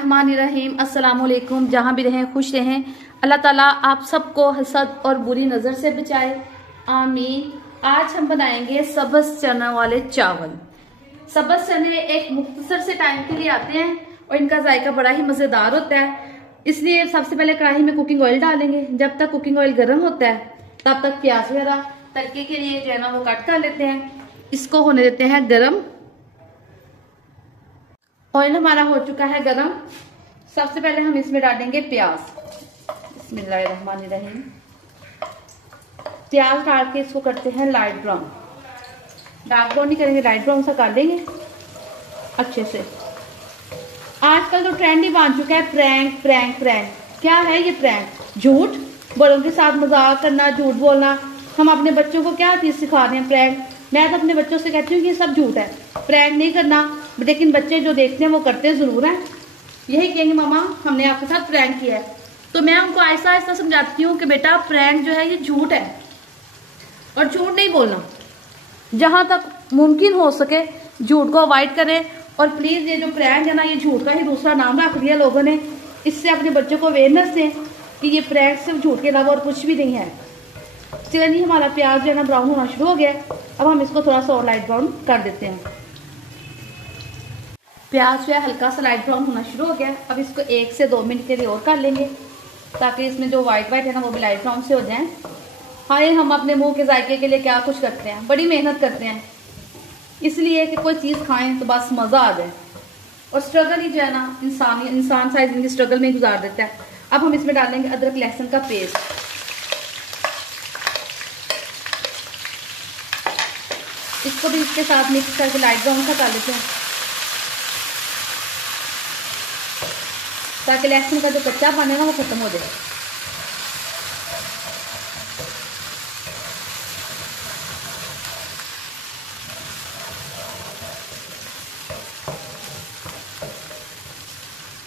बिस्मिल्लाहिर्रहमानिर्रहीम। अस्सलाम वालेकुम। जहाँ भी रहें खुश रहें। अल्लाह ताला आप सबको हसद और बुरी नज़र से बचाए, आमीन। आज हम बनाएंगे सब्ज चना वाले चावल। सब्ज चने एक मुख्तसर से टाइम के लिए आते हैं और इनका जायका बड़ा ही मजेदार होता है। इसलिए सबसे पहले कढ़ाई में कुकिंग ऑयल डालेंगे। जब तक कुकिंग ऑयल गर्म होता है तब तक प्याज वगैरह तड़के के लिए जो है ना वो कट कर लेते हैं। इसको होने देते हैं गर्म। ऑयल हमारा हो चुका है गरम। सबसे पहले हम इसमें डालेंगे प्याज। बिस्मिल्लाहिर्रहमानिर्रहीम। प्याज डाल के इसको करते हैं लाइट ब्राउन। डार्क ब्राउन नहीं करेंगे, लाइट ब्राउन सा कर लेंगे अच्छे से। आजकल तो ट्रेंड ही बन चुका है प्रैंक प्रैंक प्रैंक। क्या है ये प्रैंक? झूठ, बड़ों के साथ मजाक करना, झूठ बोलना। हम अपने बच्चों को क्या चीज सिखा रहे हैं? प्रैंक। मैं तो अपने बच्चों से कहती हूँ कि ये सब झूठ है, प्रैंक नहीं करना। लेकिन बच्चे जो देखते हैं वो करते जरूर हैं। यही कहेंगे मामा हमने आपके साथ प्रैंक किया है। तो मैं उनको आहिस्ता आहिस्ता समझाती हूँ कि बेटा प्रैंक जो है ये झूठ है और झूठ नहीं बोलना। जहां तक मुमकिन हो सके झूठ को अवॉइड करें। और प्लीज ये जो प्रैंक है ना, ये झूठ का ही दूसरा नाम रख दिया लोगों ने। इससे अपने बच्चों को अवेयरनेस दें कि ये प्रैंक सिर्फ झूठ के अलावा और कुछ भी नहीं है। चलिए हमारा प्याज जो है ना ब्राउन होना शुरू हो गया। अब हम इसको थोड़ा सा और लाइट ब्राउन कर देते हैं। प्याज जो है हल्का सा लाइट ब्राउन होना शुरू हो गया। अब इसको 1 से 2 मिनट के लिए और कर लेंगे ताकि इसमें जो व्हाइट व्हाइट है ना वो भी लाइट ब्राउन से हो जाए। हाय, हम अपने मुंह के जायके के लिए क्या कुछ करते हैं, बड़ी मेहनत करते हैं इसलिए कि कोई चीज खाएं तो बस मजा आ जाए। और स्ट्रगल ही जो है ना इंसान सारी जिंदगी स्ट्रगल में गुजार देता है। अब हम इसमें डालेंगे अदरक लहसुन का पेस्ट। इसको भी इसके साथ मिक्स करके लाइट ब्राउन सा कर लेते हैं ताकि लहसुन का जो कच्चा पानी है ना वो खत्म हो जाए।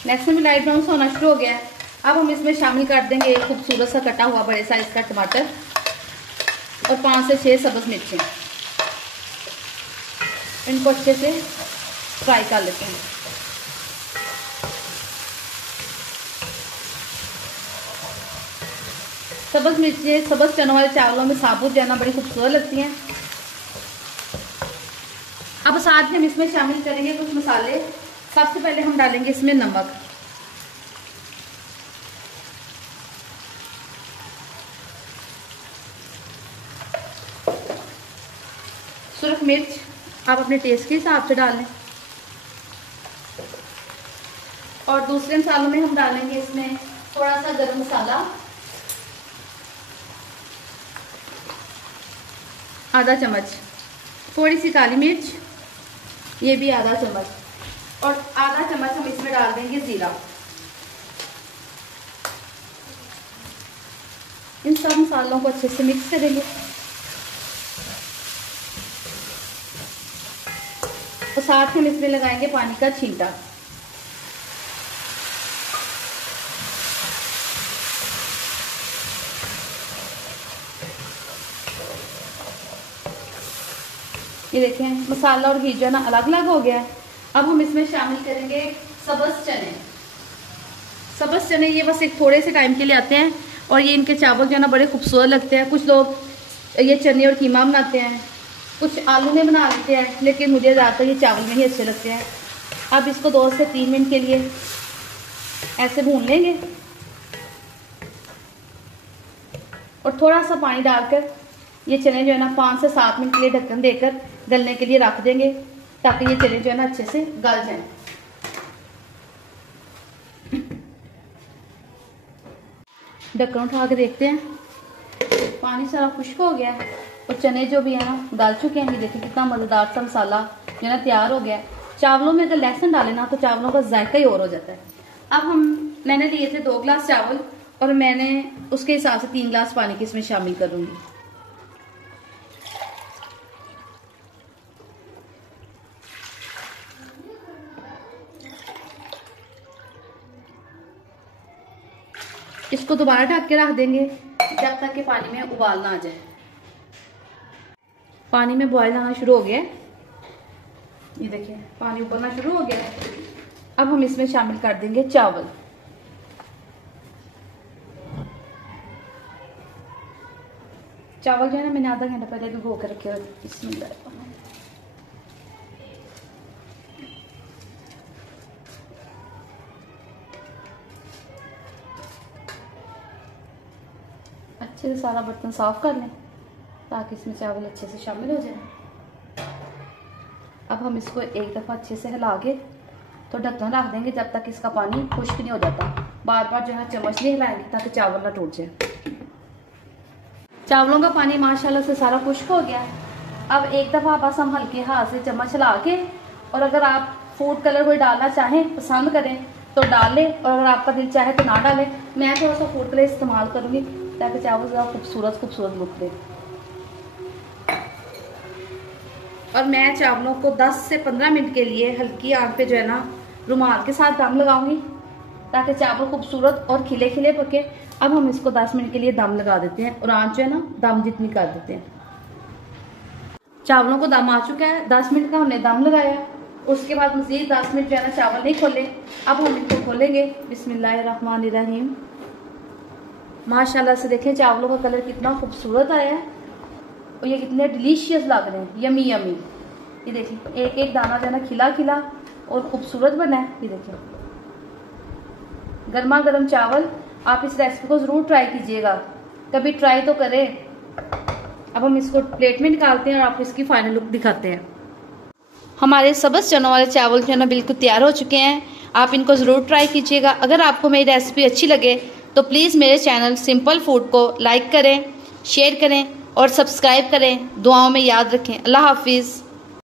लहसुन भी लाइट ब्राउन सा होना शुरू हो गया है। अब हम इसमें शामिल कर देंगे एक खूबसूरत सा कटा हुआ बड़े साइज का टमाटर और 5 से 6 सब्ज मिर्चें। इनको अच्छे से फ्राई कर लेते हैं। सब्ज मिर्चें सब्ज चनों वाले चावलों में साबुत जो है ना बड़ी खूबसूरत लगती हैं। अब साथ में हम इसमें शामिल करेंगे कुछ मसाले। सबसे पहले हम डालेंगे इसमें नमक, सुरख मिर्च आप अपने टेस्ट के हिसाब से डालें। और दूसरे मसालों में हम डालेंगे इसमें थोड़ा सा गरम मसाला, आधा चम्मच, थोड़ी सी काली मिर्च, ये भी आधा चम्मच, और आधा चम्मच हम इसमें डाल देंगे जीरा। इन सब मसालों को अच्छे से मिक्स करेंगे और साथ में इसमें लगाएंगे पानी का छींटा। ये देखें मसाला और घी जो है ना अलग अलग हो गया है। अब हम इसमें शामिल करेंगे सब्ज चने। सब्ज चने ये बस एक थोड़े से टाइम के लिए आते हैं और ये इनके चावल जो है ना बड़े खूबसूरत लगते हैं। कुछ लोग ये चने और कीमा बनाते हैं, कुछ आलू में बना लेते हैं, लेकिन मुझे ज़्यादातर ये चावल में ही अच्छे लगते हैं। अब इसको 2 से 3 मिनट के लिए ऐसे भून लेंगे और थोड़ा सा पानी डालकर ये चने जो है ना 5 से 7 मिनट के लिए ढक्कन देकर गलने के लिए रख देंगे ताकि ये चने जो है ना अच्छे से गल जाएं। ढक्कन उठा के देखते हैं, पानी सारा खुश्क हो गया है और चने जो भी है ना गल चुके हैं। ये देखिए कितना मजेदार सा मसाला जो है ना तैयार हो गया है। चावलों में अगर लहसुन डाले ना तो चावलों का जायका ही और हो जाता है। अब मैंने लिए थे 2 गिलास चावल और मैंने उसके हिसाब से 3 गिलास पानी की इसमें शामिल करूंगी। इसको दोबारा ढक के रख देंगे जब तक कि पानी में उबाल ना आ जाए। पानी में बॉयल आना शुरू हो गया। ये देखिए पानी उबलना शुरू हो गया है। अब हम इसमें शामिल कर देंगे चावल। चावल जो है ना मैंने आधा घंटा पहले भिगो कर रखे हुए। बिस्मिल्लाह। अच्छे से सारा बर्तन साफ कर लें ताकि इसमें चावल अच्छे से शामिल हो जाए। अब हम इसको एक दफ़ा अच्छे से हिला के तो ढक्कन रख देंगे जब तक इसका पानी खुश्क नहीं हो जाता। बार बार जो है चम्मच नहीं हिलाएंगे ताकि चावल ना टूट जाए। चावलों का पानी माशाल्लाह से सारा खुश्क हो गया। अब एक दफ़ा बस हम हल्के हाथ से चम्मच हिला के, और अगर आप फूड कलर कोई डालना चाहें पसंद करें तो डाल लें, और अगर आपका दिल चाहे तो ना डालें। मैं थोड़ा सा फूड कलर इस्तेमाल करूँगी ताकि चावल ज़्यादा खूबसूरत लुक दे। और मैं चावलों को 10 से 15 मिनट के लिए हल्की आंच पे जो है ना रुमाल के साथ दम लगाऊंगी ताकि चावल खूबसूरत और खिले खिले पके। अब हम इसको 10 मिनट के लिए दम लगा देते हैं और आंच जो है ना दम जितनी कर देते हैं। चावलों को दम आ चुका है, 10 मिनट का हमने दम लगाया। उसके बाद मज़ीद 10 मिनट जो है ना चावल नहीं खोले। अब हम इनको खोलेंगे। बिस्मिल्लाहिर्रहमानिर्रहीम। माशाल्लाह से देखें चावलों का कलर कितना खूबसूरत आया है और ये कितने डिलीशियस लग रहे हैं, यमी यमी। ये देखिए एक एक दाना जो है ना खिला खिला और खूबसूरत बना है। ये देखिए गर्मा गर्म चावल। आप इस रेसिपी को जरूर ट्राई कीजिएगा, कभी ट्राई तो करें। अब हम इसको प्लेट में निकालते हैं और आपको इसकी फाइनल लुक दिखाते हैं। हमारे सब्ज़ चनों वाले चावल जो है ना बिल्कुल तैयार हो चुके हैं। आप इनको ज़रूर ट्राई कीजिएगा। अगर आपको मेरी रेसिपी अच्छी लगे तो प्लीज़ मेरे चैनल सिंपल फूड को लाइक करें, शेयर करें और सब्सक्राइब करें। दुआओं में याद रखें। अल्लाह हाफिज़।